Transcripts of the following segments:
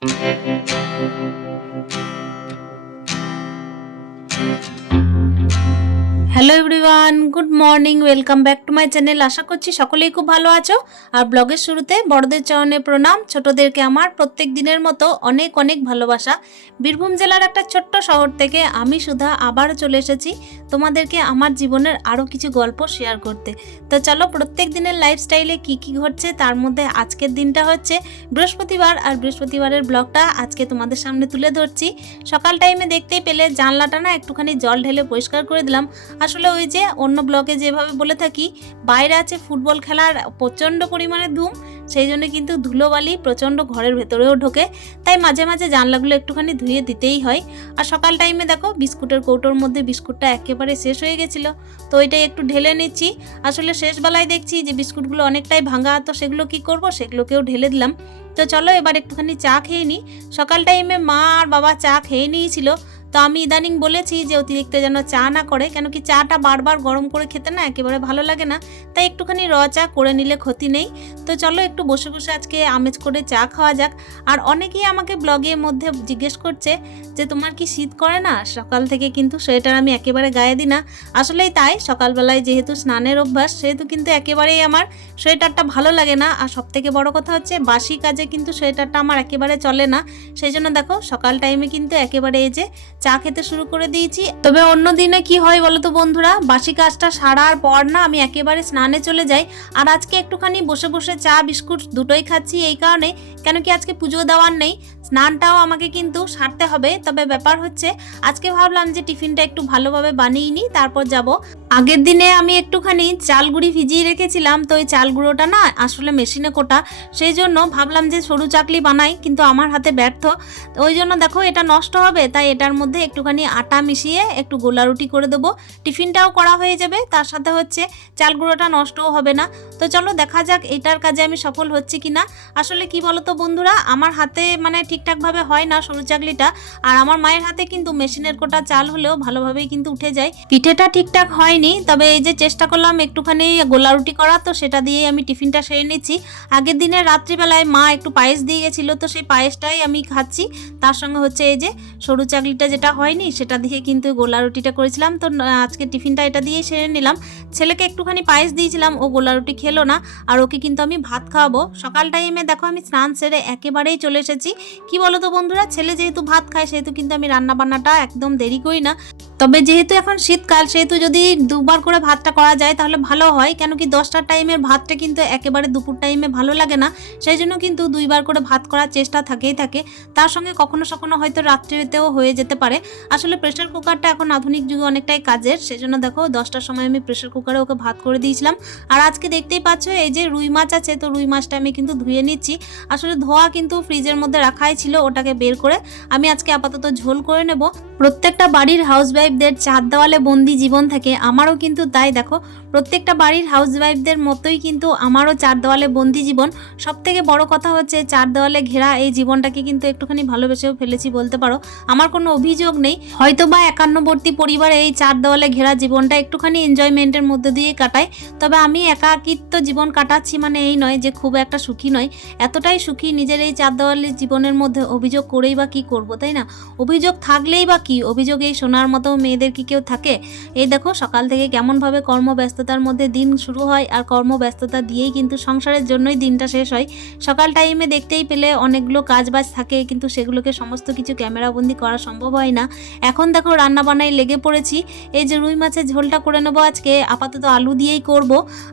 Thank you. Hello everyone good morning welcome back to my channel আশা করছি সকলেই খুব ভালো আছো। আর ব্লগের শুরুতে বড়দের চরণে প্রণাম, ছোটদেরকে আমার প্রত্যেক দিনের মতো অনেক অনেক ভালোবাসা। বীরভূম জেলার একটা ছোট্ট শহর থেকে আমি সুধা আবারও চলে এসেছি তোমাদেরকে আমার জীবনের আরও কিছু গল্প শেয়ার করতে। তো চলো প্রত্যেক দিনের লাইফস্টাইলে কি কি ঘটছে তার মধ্যে আজকের দিনটা হচ্ছে বৃহস্পতিবার। আর বৃহস্পতিবারের ব্লগটা আজকে তোমাদের সামনে তুলে ধরছি। সকাল টাইমে দেখতেই পেলে জানলাটা না একটুখানি জল ঢেলে পরিষ্কার করে দিলাম। আসলে ওই যে অন্য ব্লগে যেভাবে বলে থাকি, বাইরে আছে ফুটবল খেলার প্রচণ্ড পরিমাণে ধুম, সেই জন্য কিন্তু ধুলোবালি প্রচণ্ড ঘরের ভেতরেও ঢোকে। তাই মাঝে মাঝে জানলাগুলো একটুখানি ধুয়ে দিতেই হয়। আর সকাল টাইমে দেখো, বিস্কুটের কৌটোর মধ্যে বিস্কুটটা একেবারে শেষ হয়ে গেছিল। তো ওইটাই একটু ঢেলে নিচ্ছি। আসলে শেষবেলায় দেখছি যে বিস্কুটগুলো অনেকটাই ভাঙা, তো সেগুলো কি করব? সেগুলোকেও ঢেলে দিলাম। তো চলো এবার একটুখানি চা খেয়ে নিই সকাল টাইমে মা আর বাবা চা খেয়ে নিয়েছিল। তো আমি ইদানিং বলেছি যে অতিরিক্ত যেন চা না করে, কেন কি চাটা বারবার গরম করে খেতে না একেবারে ভালো লাগে না। তাই একটুখানি র চা করে নিলে ক্ষতি নেই। তো চলো একটু বসে বসে আজকে আমেজ করে চা খাওয়া যাক। আর অনেকেই আমাকে ব্লগের মধ্যে জিজ্ঞেস করছে যে, তোমার কি শীত করে না? সকাল থেকে কিন্তু সোয়েটার আমি একেবারে গায়ে দিই না। আসলেই তাই, সকালবেলায় যেহেতু স্নানের অভ্যাস, সেহেতু কিন্তু একেবারেই আমার সোয়েটারটা ভালো লাগে না। আর সব থেকে বড় কথা হচ্ছে, বাসি কাজে কিন্তু সোয়েটারটা আমার একেবারে চলে না। সেই জন্য দেখো, সকাল টাইমে কিন্তু একেবারে এই যে চা খেতে শুরু করে দিয়েছি। তবে অন্য দিনে কি হয় বলো তো বন্ধুরা? বাসি কাজটা সারার পর না আমি একেবারে স্নানে চলে যাই। আর আজকে একটুখানি বসে বসে চা, বিস্কুট দুটোই খাচ্ছি এই কারণে। কেন কি আজকে পুজো দেওয়ার নেই। স্নানটাও আমাকে কিন্তু সারতে হবে। তবে ব্যাপার হচ্ছে, আজকে ভাবলাম যে টিফিনটা একটু ভালোভাবে বানিয়ে নিই, তারপর যাব। আগের দিনে আমি একটুখানি চাল গুঁড়ি ভিজিয়ে রেখেছিলাম, তো ওই চাল গুঁড়োটা না আসলে মেশিনে কোটা, সেই জন্য ভাবলাম যে সরু চাকলি বানাই, কিন্তু আমার হাতে ব্যর্থ। ওই জন্য দেখো এটা নষ্ট হবে, তাই এটার মধ্যে একটুখানি আটা মিশিয়ে একটু গোলা রুটি করে দেবো। টিফিনটাও করা হয়ে যাবে, তার সাথে হচ্ছে চাল গুঁড়োটা নষ্টও হবে না। তো চলো দেখা যাক, এটার কাজে আমি সফল হচ্ছি কিনা। আসলে কি বলতো বন্ধুরা, আমার হাতে মানে ঠিকঠাকভাবে হয় না সরু চাকলিটা, আর আমার মায়ের হাতে কিন্তু মেশিনের কোটা চাল হলেও ভালোভাবেই কিন্তু উঠে যায়। পিঠেটা ঠিকঠাক হয়নি, তবে এই যে চেষ্টা করলাম একটুখানি গোলা রুটি করা, তো সেটা দিয়েই আমি টিফিনটা সেরে নিচ্ছি। আগের দিনে রাত্রিবেলায় মা একটু পায়েস দিয়ে গেছিল, তো সেই পায়েসটাই আমি খাচ্ছি। তার সঙ্গে হচ্ছে এই যে সরু চাকলিটা যেটা হয়নি, সেটা দিয়ে কিন্তু গোলা রুটিটা করেছিলাম। তো আজকে টিফিনটা এটা দিয়েই সেরে নিলাম। ছেলেকে একটুখানি পায়েস দিয়েছিলাম, ও গোলা রুটি খেলো না, আর ওকে কিন্তু আমি ভাত খাওয়াবো। সকাল টাইমে দেখো আমি স্নান সেরে একেবারেই চলে এসেছি। কি বলতো বন্ধুরা? ছেলে যেহেতু ভাত খায়, সেহেতু কিন্তু আমি রান্না বান্নাটা একদম দেরি করি না। তবে যেহেতু এখন শীতকাল, সেহেতু যদি দুবার করে ভাতটা করা যায় তাহলে ভালো হয়। কেন কি দশটার টাইমের ভাতটা কিন্তু একেবারে দুপুর টাইমে ভালো লাগে না। সেই জন্য কিন্তু দুইবার করে ভাত করার চেষ্টা থাকেই থাকে। তার সঙ্গে কখনো সখনো হয়তো রাত্রিতেও হয়ে যেতে পারে। আসলে প্রেশার কুকারটা এখন আধুনিক যুগে অনেকটাই কাজের। সেজন্য দেখো দশটার সময় আমি প্রেশার কুকারে ওকে ভাত করে দিয়েছিলাম। আর আজকে দেখতেই পাচ্ছ এই যে রুই মাছ আছে, তো রুই মাছটা আমি কিন্তু ধুয়ে নিচ্ছি। আসলে ধোয়া কিন্তু ফ্রিজের মধ্যে রাখাই ছিল ওটাকে বের করে। আমি আজকে আপাতত ঝোল করে নেব। প্রত্যেকটা বাড়ির হাউসওয়াইফদের চার দেওয়ালে বন্দি জীবন থাকে, আমারও কিন্তু তাই। দেখো, প্রত্যেকটা বাড়ির হাউসওয়াইফদের মতোই কিন্তু আমারও চার দেওয়ালে বন্দি জীবন। সব থেকে বড় কথা হচ্ছে চার দেওয়ালে ঘেরা এই জীবনটাকে কিন্তু একটুখানি ভালোবেসেও ফেলেছি বলতে পারো। আমার কোনো অভিযোগ নেই। হয়তো বা একান্নবর্তী পরিবারে এই চার দেওয়ালে ঘেরা জীবনটা একটুখানি এনজয়মেন্টের মধ্যে দিয়ে কাটাই তবে আমি একাকিত্ব জীবন কাটাচ্ছি মানে এই নয় যে খুব একটা সুখী নয় এতটাই সুখী নিজের এই চার দেওয়ালের জীবনের মধ্যে অভিযোগ করেই বা কি করব, তাই না? অভিযোগ থাকলেই বা কি? অভিযোগ এই শোনার মতো মেয়েদের কি কেউ থাকে? এই দেখো, সকাল থেকে কেমনভাবে কর্মব্যস্ততার মধ্যে দিন শুরু হয় আর কর্মব্যস্ততা দিয়েই কিন্তু সংসারের জন্যই দিনটা শেষ হয়। সকাল টাইমে দেখতেই পেলে অনেকগুলো কাজ বাজ থাকে, কিন্তু সেগুলোকে সমস্ত কিছু ক্যামেরাবন্দি করা সম্ভব হয় না। এখন দেখো, রান্না বান্নায় লেগে পড়েছি। এই যে রুই মাছের ঝোলটা করে নেব আজকে, আপাতত আলু দিয়েই করব।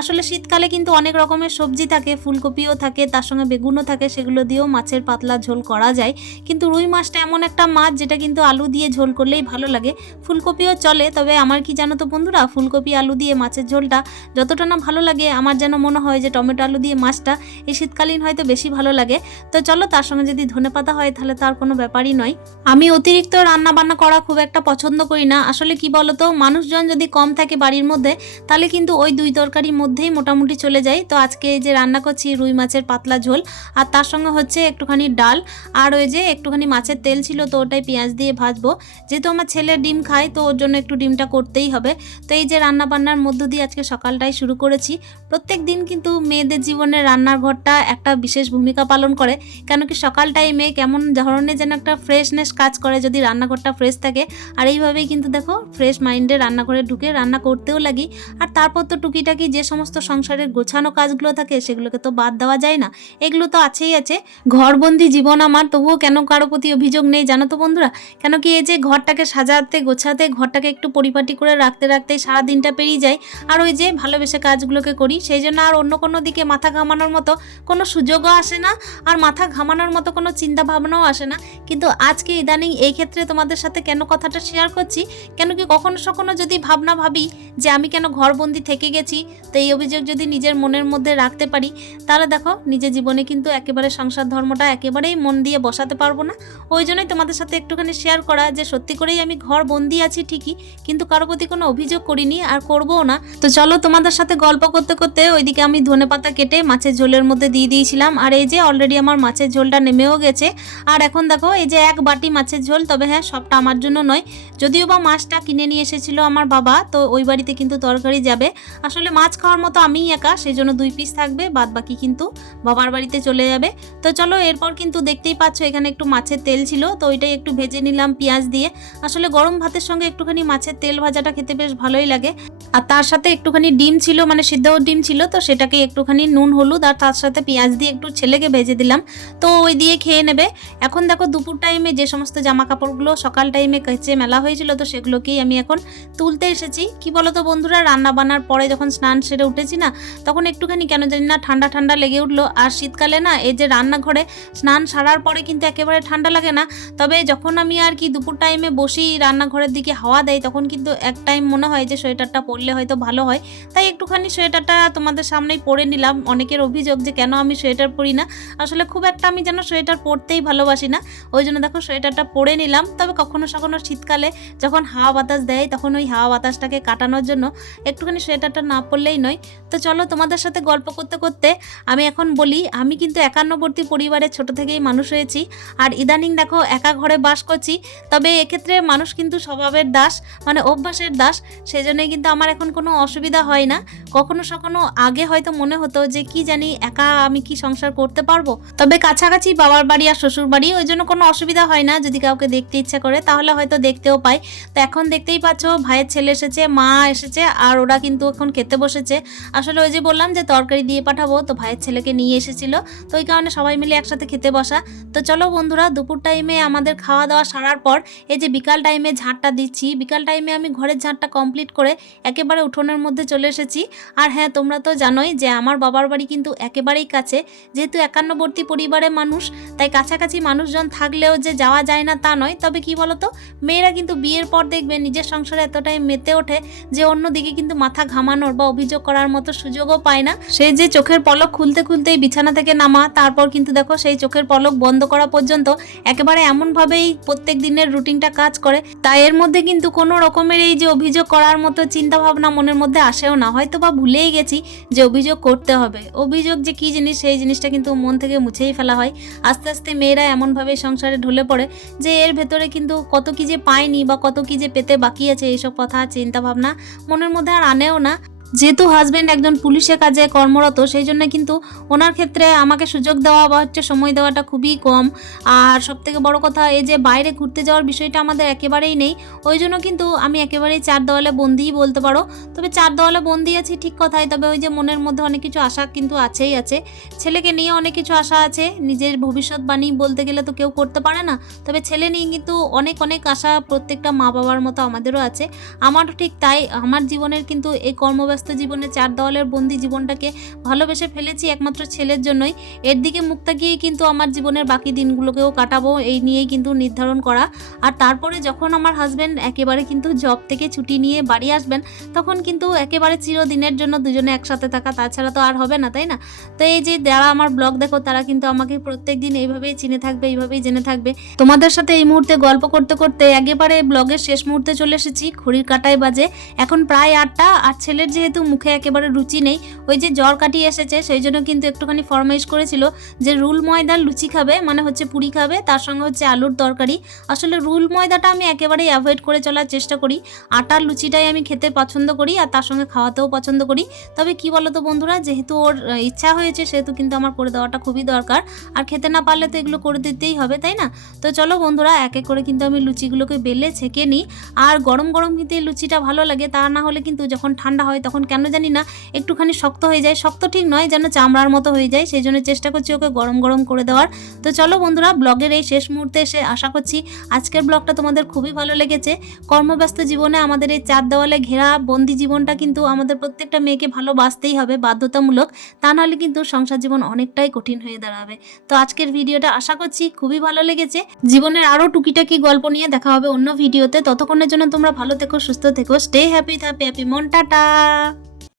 আসলে শীতকালে কিন্তু অনেক রকমের সবজি থাকে, ফুলকপিও থাকে, তার সঙ্গে বেগুনও থাকে, সেগুলো দিয়েও মাছের পাতলা ঝোল করা যায়। কিন্তু রুই মাছটা এমন একটা মাছ, যেটা কিন্তু আলু দিয়ে ঝোল করলেই ভালো লাগে। ফুলকপিও চলে, তবে আমার কি জানো তো বন্ধুরা? ফুলকপি, আলু দিয়ে মাছের ঝোলটা যতটা না ভালো লাগে, আমার যেন মনে হয় যে টমেটো, আলু দিয়ে মাছটা এই শীতকালীন হয়তো বেশি ভালো লাগে। তো চলো তার সঙ্গে যদি ধনেপাতা হয়, তাহলে তার কোনো ব্যাপারই নয়। আমি অতিরিক্ত রান্না বান্না করা খুব একটা পছন্দ করি না। আসলে কি বলতো, মানুষজন যদি কম থাকে বাড়ির মধ্যে, তাহলে কিন্তু ওই দুই তরকারির মধ্যেই মোটামুটি চলে যায়। তো আজকে যে রান্না করছি রুই মাছের পাতলা ঝোল, আর তার সঙ্গে হচ্ছে একটুখানি ডাল, আর ওই যে একটুখানি মাছের তেল ছিল, তো ওটাই পেঁয়াজ দিয়ে ভাজবো। যেহেতু আমার ছেলে ডিম খায় খায় তো ওর জন্য একটু ডিমটা করতেই হবে। তো এই যে রান্না বান্নার মধ্য দিয়ে আজকে সকালটাই শুরু করেছি। প্রত্যেক দিন কিন্তু মেয়েদের জীবনে রান্নার ঘরটা একটা বিশেষ ভূমিকা পালন করে। কেন কি সকাল টাইমে কেমন ধরনের যেন একটা ফ্রেশনেস কাজ করে যদি রান্নাঘরটা ফ্রেশ থাকে। আর এইভাবেই কিন্তু দেখো ফ্রেশ মাইন্ডে রান্নাঘরে ঢুকে রান্না করতেও লাগি। আর তারপর তো টুকিটাকি যে সমস্ত সংসারের গোছানো কাজগুলো থাকে, সেগুলোকে তো বাদ দেওয়া যায় না। এগুলো তো আছেই আছে। ঘরবন্দি জীবন আমার, তবুও কেন কারও প্রতি অভিযোগ নেই জানো তো বন্ধুরা? কেন কি এই যে ঘরটাকে সাজাতে গোছাতে ঘরটাকে একটু পরিপাটি করে রাখতে রাখতে সারা দিনটা পেরিয়ে যায়। আর ওই যে ভালোবেসে কাজগুলোকে করি, সেই জন্য আর অন্য কোনো দিকে মাথা ঘামানোর মতো কোনো সুযোগও আসে না। আর মাথা ঘামানোর মতো কোনো চিন্তা ভাবনাও আসে না। কিন্তু আজকে ইদানিং এই ক্ষেত্রে তোমাদের সাথে কেন কথাটা শেয়ার করছি? কেন কি কখনো সখনো যদি ভাবনা ভাবি যে আমি কেন ঘরবন্দি থেকে গেছি, তো এই অভিযোগ যদি নিজের মনের মধ্যে রাখতে পারি, তাহলে দেখো নিজের জীবনে কিন্তু একেবারে সংসার ধর্মটা একেবারেই মন দিয়ে বসাতে পারব না। ওই জন্যই তোমাদের সাথে একটুখানি শেয়ার করা যে সত্যি করেই আমি ঘর বন্দি আছি ঠিকই, কিন্তু কারও প্রতি কোনো অভিযোগ করিনি আর করবও না। তো চলো তোমাদের সাথে গল্প করতে করতে ওইদিকে আমি ধনে পাতা কেটে মাছের ঝোলের মধ্যে দিয়ে দিয়েছিলাম। আর এই যে অলরেডি আমার মাছের ঝোলটা নেমেও গেছে। আর এখন দেখো, এই যে এক বাটি মাছের ঝোল, তবে হ্যাঁ সবটা আমার জন্য নয়। যদিও বা মাছটা কিনে নিয়ে এসেছিল আমার বাবা, তো ওই বাড়িতে কিন্তু তরকারি যাবে। আসলে মাছ খাওয়ার মতো আমিই একা সেই জন্য দুই পিস থাকবে বাদ বাকি কিন্তু বাবার বাড়িতে চলে যাবে। তো চলো এরপর কিন্তু দেখতেই পাচ্ছ, এখানে একটু মাছের তেল ছিল, তো ওইটাই একটু ভেজে নিলাম পেঁয়াজ দিয়ে। আসলে গরম ভাতের সঙ্গে একটুখানি মাছের তেল ভাজাটা খেতে বেশ ভালোই লাগে। আর তার সাথে একটুখানি ডিম ছিল মানে সিদ্ধ ডিম ছিল, তো সেটাকে একটুখানি নুন, হলুদ আর তার সাথে পেঁয়াজ দিয়ে একটু ছেলেকে ভেজে দিলাম। তো ওই দিয়ে খেয়ে নেবে। এখন দেখো দুপুর টাইমে যে সমস্ত জামা কাপড়গুলো সকাল টাইমে কেচে মেলা হয়েছিল, তো সেগুলোকেই আমি এখন তুলতে এসেছি। কি বলো তো বন্ধুরা, রান্না বান্নার পরে যখন স্নান সেরে উঠেছি না, তখন একটুখানি কেন জানি না ঠান্ডা ঠান্ডা লেগে উঠল। আর শীতকালে না, এই যে রান্নাঘরে স্নান সারার পরে কিন্তু একেবারে ঠান্ডা লাগে না। তবে যখন আমি আর কি দুপুর টাইমে বসি রান্নাঘরের দিকে হাওয়া দেয় তখন কিন্তু এক টাইম মনে হয় যে সোয়েটারটা পরলে হয়তো ভালো হয়। তাই একটুখানি সোয়েটারটা তোমাদের সামনেই পরে নিলাম। অনেকের অভিযোগ যে, কেন আমি সোয়েটার পরি না? আসলে খুব একটা আমি যেন সোয়েটার পরতেই ভালোবাসি না। ওই জন্য দেখো সোয়েটারটা পরে নিলাম। তবে কখনো সখনো শীতকালে যখন হাওয়া বাতাস দেয়, তখন ওই হাওয়া বাতাসটাকে কাটানোর জন্য একটুখানি সোয়েটারটা না পরলেই নয়। তো চলো তোমাদের সাথে গল্প করতে করতে আমি এখন বলি, আমি কিন্তু একান্নবর্তী পরিবারের ছোট থেকেই মানুষ হয়েছি। আর ইদানিং দেখো একা ঘরে বাস করছি। তবে এক্ষেত্রে মানুষ কিন্তু স্বভাবের দাস মানে অভ্যাসের দাস। সেজন্যই কিন্তু আমার এখন কোনো অসুবিধা হয় না। কখনো সখনো আগে হয়তো মনে হতো যে কি জানি একা আমি কি সংসার করতে পারব। তবে কাছাকাছি বাবার বাড়ি আর শ্বশুর বাড়ি ওই জন্য কোনো অসুবিধা হয় না। যদি কাউকে দেখতে ইচ্ছা করে তাহলে হয়তো দেখতেও পাই। তো এখন দেখতেই পাচ্ছ ভাইয়ের ছেলে এসেছে, মা এসেছে আর ওরা কিন্তু এখন খেতে বসেছে। আসলে ওই যে বললাম যে তরকারি দিয়ে পাঠাবো। তো ভাইয়ের ছেলেকে নিয়ে এসেছিল। তো ওই কারণে সবাই মিলে একসাথে খেতে বসা। তো চলো বন্ধুরা দুপুর টাইমে আমাদের খাওয়া দাওয়া সারার পর এই যে বিকাল টাইমে ঝাঁটটা দিচ্ছি। বিকাল টাইমে আমি ঘরের ঝাঁটটা কমপ্লিট করে একেবারে উঠোনের মধ্যে চলে এসেছি। আর হ্যাঁ তোমরা তো জানোই যে আমার বাবার বাড়ি কিন্তু একেবারেই কাছে। যেহেতু একান্নবর্তী পরিবারের মানুষ, তাই কাছাকাছি মানুষজন থাকলেও যে যাওয়া যায় না তা নয়। তবে কি বলতো, মেয়েরা কিন্তু বিয়ের পর দেখবে নিজের সংসারে এতটাই মেতে ওঠে যে অন্যদিকে কিন্তু মাথা ঘামানোর বা অভিযোগ করার মতো সুযোগও পায় না। সেই যে চোখের পলক খুলতে খুলতেই বিছানা থেকে নামা, তারপর কিন্তু দেখো সেই চোখের পলক বন্ধ করা পর্যন্ত একেবারে এমনভাবেই প্রত্যেক দিনের রুটিনটা কাজ করে। তাই এর মধ্যে কিন্তু কোনো রকমের এই যে অভিযোগ করার মতো চিন্তা ভাবনা মনের মধ্যে আসেও না। হয়তো বা ভুলেই গেছি যে অভিযোগ করতে হবে। অভিযোগ যে কি জিনিস, সেই জিনিসটা কিন্তু মন থেকে মুছেই ফেলা হয়। আস্তে আস্তে মেয়েরা এমনভাবে সংসারে ঢলে পড়ে যে এর ভেতরে কিন্তু কত কি যে পায়নি বা কত কি যে পেতে বাকি আছে, এইসব কথা চিন্তা ভাবনা মনের মধ্যে আর আনেও না। যেহেতু হাজব্যান্ড একজন পুলিশের কাজে কর্মরত, সেই জন্য কিন্তু ওনার ক্ষেত্রে আমাকে সুযোগ দেওয়া বা হচ্ছে সময় দেওয়াটা খুবই কম। আর সব থেকে বড় কথা, এই যে বাইরে ঘুরতে যাওয়ার বিষয়টা আমাদের একেবারেই নেই। ওই জন্য কিন্তু আমি একেবারেই চার দেওয়ালে বন্দিই বলতে পারো। তবে চার দেওয়ালে বন্দি আছি ঠিক কথাই, তবে ওই যে মনের মধ্যে অনেক কিছু আশা কিন্তু আছেই আছে। ছেলেকে নিয়ে অনেক কিছু আশা আছে, নিজের ভবিষ্যৎবাণী বলতে গেলে তো কেউ করতে পারে না। তবে ছেলে নিয়ে কিন্তু অনেক অনেক আশা প্রত্যেকটা মা বাবার মতো আমাদেরও আছে। আমারও ঠিক তাই, আমার জীবনের কিন্তু এই কর্মব্যস্ত জীবনে চার দেওয়ালের বন্দি জীবনটাকে ভালোবেসে ফেলেছি একমাত্র ছেলের জন্যই। এর দিকে মুখ তাকিয়েই কিন্তু আমার জীবনের বাকি দিনগুলোকেও কাটাবো, এই নিয়েই কিন্তু নির্ধারণ করা। আর তারপরে যখন আমার হাজব্যান্ড একেবারে কিন্তু জব থেকে ছুটি নিয়ে বাড়ি আসবেন, তখন কিন্তু একেবারে চিরদিনের জন্য দুজনে একসাথে থাকা, তাছাড়া তো আর হবে না, তাই না? তো এই যে যারা আমার ব্লগ দেখো, তারা কিন্তু আমাকে প্রত্যেক দিন এইভাবেই চিনে থাকবে, এইভাবেই জেনে থাকবে। তোমাদের সাথে এই মুহূর্তে গল্প করতে করতে একেবারে ব্লগের শেষ মুহূর্তে চলে এসেছি। ঘড়ির কাটায় বাজে এখন প্রায় আটটা, আর ছেলের যেহেতু যেহেতু মুখে একেবারে রুচি নেই, ওই যে জ্বর কাটিয়ে এসেছে, সেই জন্য কিন্তু একটুখানি ফরমাইশ করেছিল যে রুল ময়দার লুচি খাবে মানে হচ্ছে পুরি খাবে, তার সঙ্গে হচ্ছে আলুর তরকারি। আসলে রুল ময়দাটা আমি একেবারেই অ্যাভয়েড করে চলার চেষ্টা করি। আটার লুচিটাই আমি খেতে পছন্দ করি আর তার সঙ্গে খাওয়াতেও পছন্দ করি। তবে কি বলো তো বন্ধুরা, যেহেতু ওর ইচ্ছা হয়েছে, সেহেতু কিন্তু আমার করে দেওয়াটা খুবই দরকার। আর খেতে না পারলে তো এগুলো করে দিতেই হবে, তাই না? তো চলো বন্ধুরা, এক এক করে কিন্তু আমি লুচিগুলোকে বেলে ছেঁকে নিই। আর গরম গরম কিন্তু এই লুচিটা ভালো লাগে, তা না হলে কিন্তু যখন ঠান্ডা হয় তখন কেন জানি না, একটুখানি শক্ত হয়ে যায়। শক্ত ঠিক নয় যেন চামড়ার মতো হয়ে যায়, সেই জন্য চেষ্টা করছি ওকে গরম গরম করে দেওয়ার। তো চলো বন্ধুরা, ব্লগের এই শেষ মুহূর্তে এসে আশা করছি আজকের ব্লগটা তোমাদের খুবই ভালো লেগেছে। কর্মব্যস্ত জীবনে আমাদের এই চার দেওয়ালে ঘেরা বন্দি জীবনটা কিন্তু আমাদের প্রত্যেকটা মেয়েকে ভালোবাসতেই হবে বাধ্যতামূলক। তা নাহলে কিন্তু সংসার জীবন অনেকটাই কঠিন হয়ে দাঁড়াবে। তো আজকের ভিডিওটা আশা করছি খুবই ভালো লেগেছে। জীবনের আরও টুকিটাকি গল্প নিয়ে দেখা হবে অন্য ভিডিওতে। ততক্ষণের জন্য তোমরা ভালো থেকো, সুস্থ থেকো স্টে হ্যাপি হ্যাপি হ্যাপি মন টাটা!